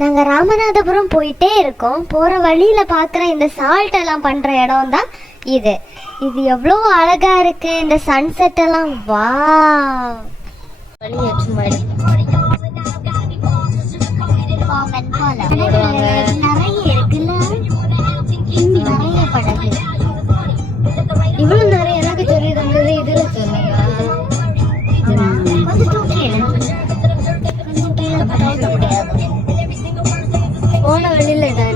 நாங்கள் ராமநாதபுரம் போயிட்டே இருக்கோம். போகிற வழியில் பார்க்குற இந்த சால்ட் எல்லாம் பண்ணுற இடம் தான் இது. இது எவ்வளோ அழகாக இருக்குது. இந்த சன்செட் எல்லாம் வா நிறைய இருக்குல்ல, நிறைய படகு. இவ்வளோ நிறைய எனக்கு தெரியுது. இதில் சொன்னீங்க கொஞ்சம் தூக்கிடு, கொஞ்சம் கீழே படகு முடியாது. போன வழியில் இதான்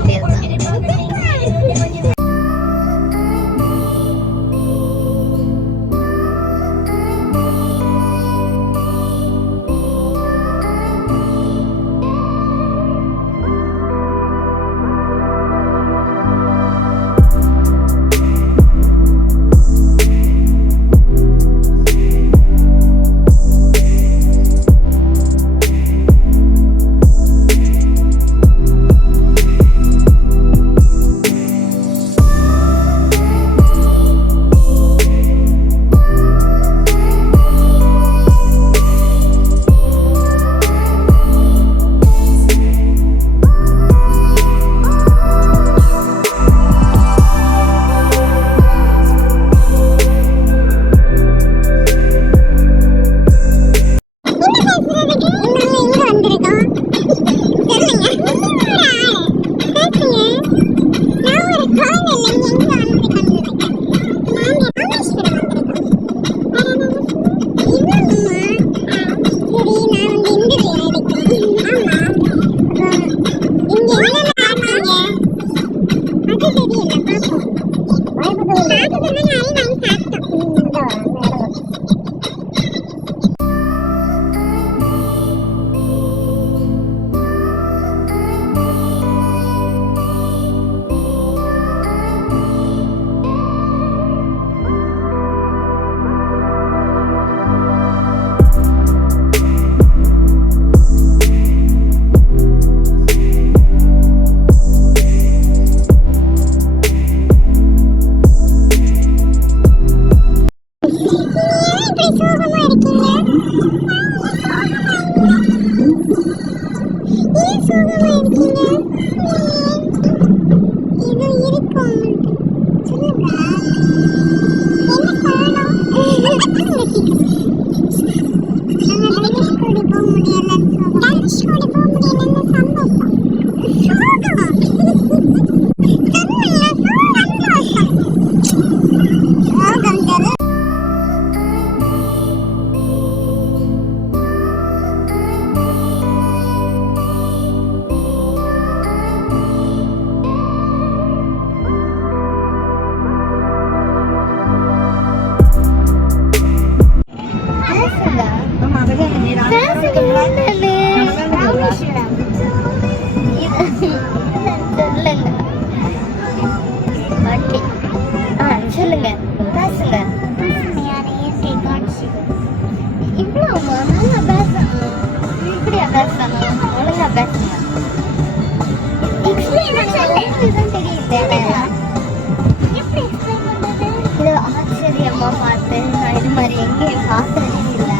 ஆச்சரியமா பார்த்தேன். இது மாதிரி எங்கேயும் பார்த்ததே இல்லை.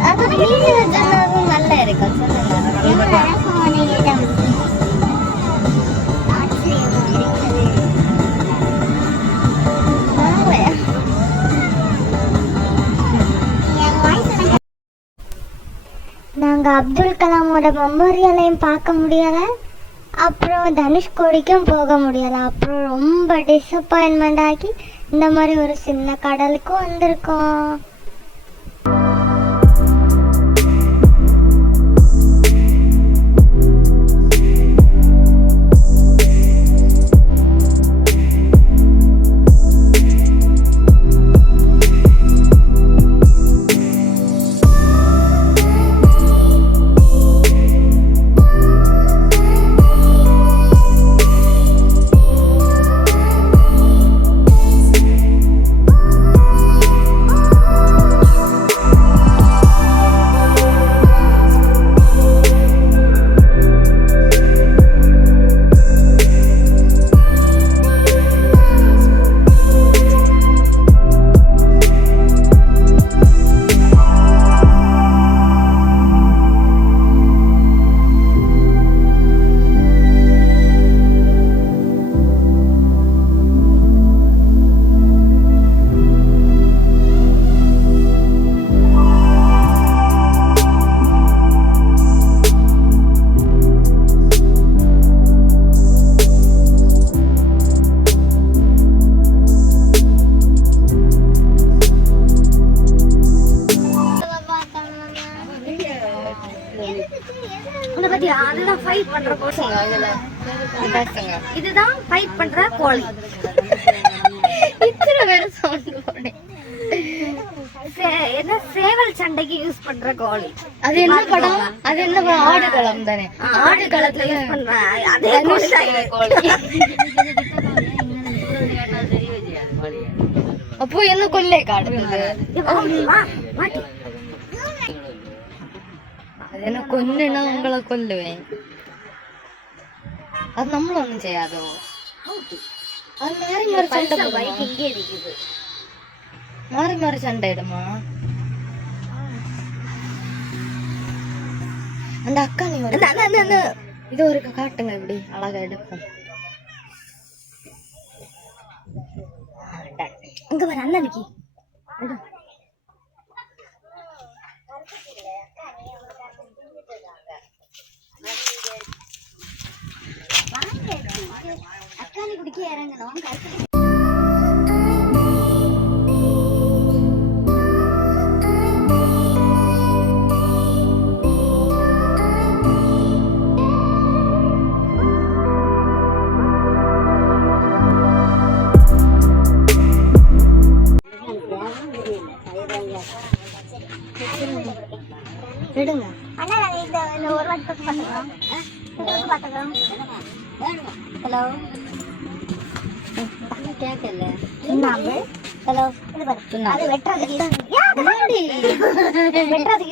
அதான் நல்லா இருக்கும். சொல்லுங்க. நாங்கள் அப்துல் கலாமோட மெமோரியலையும் பார்க்க முடியலை, அப்புறம் தனுஷ்கோடிக்கும் போக முடியலை. அப்புறம் ரொம்ப டிசப்பாயின்மெண்ட் ஆகி இந்த மாதிரி ஒரு சின்ன கடலுக்கும் வந்திருக்கோம். உன்னை பத்தி அதுதான் ஃபைட் பண்ற இதுதான் ஃபைட் பண்ற கோழி. இத்தனை பேர் சவுண்ட் போனேன். என்ன சேவல் சண்டைக்கு யூஸ் பண்ற கோழி. அது என்ன படம்? அது என்ன படம்? ஆடு களம் தானே. ஆடு களத்துல யூஸ் பண்ற அதே கோழி. அப்போ என்ன கொள்ளை காடுது? அது என்ன கொன்னுனா உங்களை கொல்லுவேன். அது நம்மளும் ஒண்ணும் செய்யாதோ. அது மாறி மாறி சண்டை பைக் இங்கே இருக்குது. மாறி மாறி சண்டை இடுமா? அந்த அக்கா நீங்க இது ஒரு காட்டுங்க, இப்படி அழகா எடுப்போம். அங்க வர அண்ணனுக்கு அக்கானி குடிக்க இறங்கணும். எடுங்க அண்ணா இந்த ஒரு வாட்டி பார்த்துக்கலாம். ஹலோ கேட்கல. ஹலோ அது வெட்டுறதுக்கு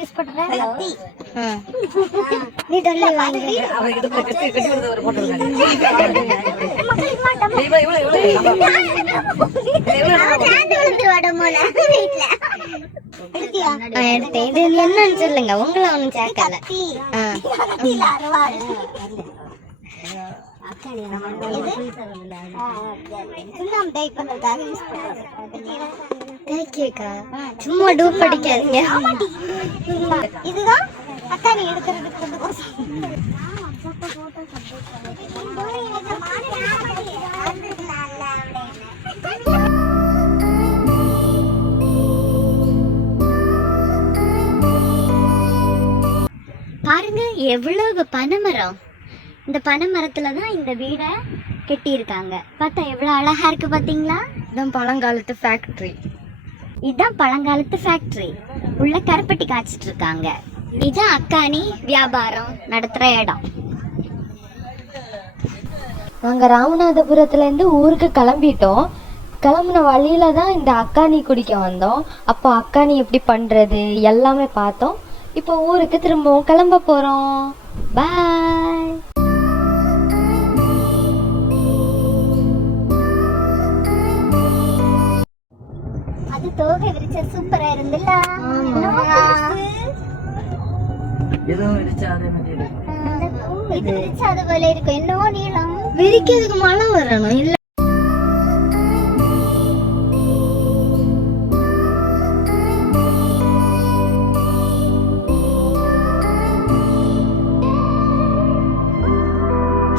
யூஸ் பண்றேன். நீ தள்ளி வாங்கி இது என்னன்னு சொல்லுங்க. உங்களை ஒண்ணும் சேர்க்கல. சும்மா டூப் அடிக்காதீங்க. இதுதான் அக்கானி எடுக்கிறதுக்கு பாருங்க எவ்வளவு பனைமரம். இந்த பனைமரத்துல தான் இந்த வீடை கட்டி இருக்காங்க. பார்த்தா எவ்வளவு அழகா இருக்கு பாத்தீங்களா? இதான் பழங்காலத்து ஃபேக்டரி. இதுதான் பழங்காலத்து ஃபேக்டரி. உள்ள கருப்பட்டி காய்ச்சிட்டு இருக்காங்க. இதுதான் அக்கானி வியாபாரம் நடத்துற இடம். நாங்க ராமநாதபுரத்துல இருந்து ஊருக்கு கிளம்பிட்டோம். கிளம்புன வழியில தான் இந்த அக்கானி குடிக்க வந்தோம். அப்போ அக்கானி எப்படி பண்றது எல்லாமே பார்த்தோம். இப்போ ஊருக்கு திரும்பவும் கிளம்ப போறோம். பாய். அது தோகை விரிச்ச சூப்பரா இருந்துல்ல. ஏதோ விரிச்சாதே மாதிரி இது விரிச்சாத போல இருக்கு. இன்னும் நீளம் விரிக்கிறதுக்கு மழை வரணும். இல்ல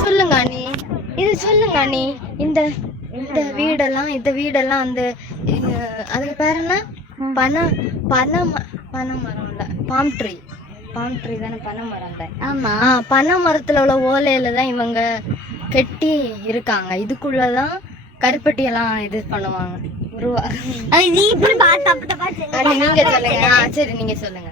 சொல்லுங்க அண்ணி, இது சொல்லுங்க அண்ணி. இந்த இந்த வீடெல்லாம் அந்த அதுக்கு பேர் என்ன? பனை மரம் இல்ல, பாம் ட்ரீ தானே. பனை மரம் தான். ஆமா. பனை மரத்துல உள்ள ஓலையில தான் இவங்க கட்டி இருக்காங்க. இதுக்குள்ளதான் கருப்பட்டி எல்லாம் இது பண்ணுவாங்க. நீ இப்படி பார்த்தா நீங்க சொல்லுங்க. சரி நீங்க சொல்லுங்க.